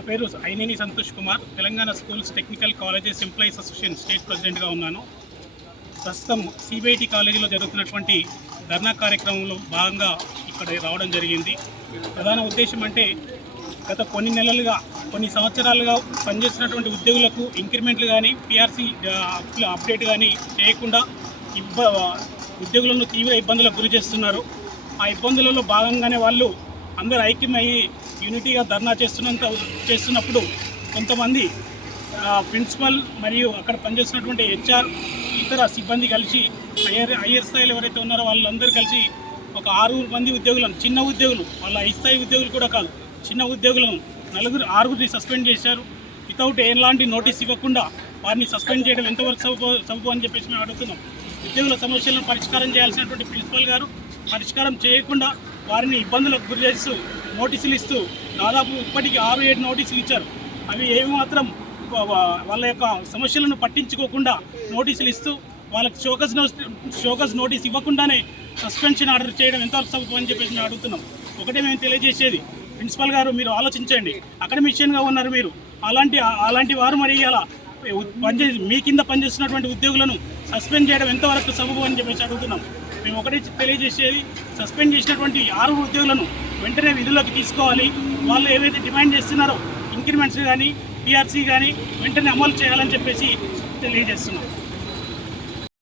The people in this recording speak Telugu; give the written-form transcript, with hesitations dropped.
నా పేరు Aineni Santosh Kumar. Telangana schools technical colleges employees association state ప్రెసిడెంట్గా ఉన్నాను. ప్రస్తుతం సిబిఐటి కాలేజీలో జరుగుతున్నటువంటి ధర్నా కార్యక్రమంలో భాగంగా ఇక్కడ రావడం జరిగింది. ప్రధాన ఉద్దేశం అంటే గత కొన్ని నెలలుగా కొన్ని సంవత్సరాలుగా పనిచేస్తున్నటువంటి ఉద్యోగులకు ఇంక్రిమెంట్లు కానీ పిఆర్సీ అప్డేట్ కానీ చేయకుండా ఉద్యోగులను తీవ్ర ఇబ్బందులకు గురి చేస్తున్నారు. ఆ ఇబ్బందులలో భాగంగానే వాళ్ళు అందరూ ఐక్యమయ్యి యూనిటీగా ధర్నా చేస్తున్నప్పుడు కొంతమంది ప్రిన్సిపల్ మరియు అక్కడ పనిచేస్తున్నటువంటి హెచ్ఆర్ ఇతర సిబ్బంది కలిసి హయ్యర్ స్థాయిలో ఎవరైతే ఉన్నారో వాళ్ళందరూ కలిసి ఒక 6 మంది ఉద్యోగులను, చిన్న ఉద్యోగులు, వాళ్ళ హై స్థాయి ఉద్యోగులు కూడా కాదు, చిన్న ఉద్యోగులను 6గురిని సస్పెండ్ చేశారు. వితౌట్ ఎలాంటి నోటీస్ ఇవ్వకుండా వారిని సస్పెండ్ చేయడం ఎంతవరకు సబబు అని చెప్పేసి మేము అడుగుతున్నాం. ఉద్యోగుల సమస్యలను పరిష్కారం చేయాల్సినటువంటి ప్రిన్సిపల్ గారు పరిష్కారం చేయకుండా వారిని ఇబ్బందులకు గురి చేస్తూ నోటీసులు ఇస్తూ దాదాపు ఇప్పటికీ 6-7 నోటీసులు ఇచ్చారు. అవి ఏమాత్రం వాళ్ళ యొక్క సమస్యలను పట్టించుకోకుండా నోటీసులు ఇస్తూ వాళ్ళకి షోకస్ నోటీస్ ఇవ్వకుండానే సస్పెన్షన్ ఆర్డర్ చేయడం ఎంతవరకు సబబు అని చెప్పేసి మేము అడుగుతున్నాం. ఒకటే మేము తెలియజేసేది, ప్రిన్సిపల్ గారు మీరు ఆలోచించండి. అకాడమిషియన్గా ఉన్నారు మీరు, అలాంటి వారు మరి అలా మీ కింద పనిచేస్తున్నటువంటి ఉద్యోగులను సస్పెండ్ చేయడం ఎంతవరకు సబబు అని చెప్పేసి అడుగుతున్నాం. మేము ఒకటే తెలియజేసేది, సస్పెండ్ చేసినటువంటి 6 ఉద్యోగులను వెంటనే విధుల్లోకి తీసుకోవాలి. వాళ్ళు ఏవైతే డిమాండ్ చేస్తున్నారో ఇంక్రిమెంట్స్ కానీ పిఆర్సీ కానీ వెంటనే అమలు చేయాలని చెప్పేసి తెలియజేస్తున్నాం.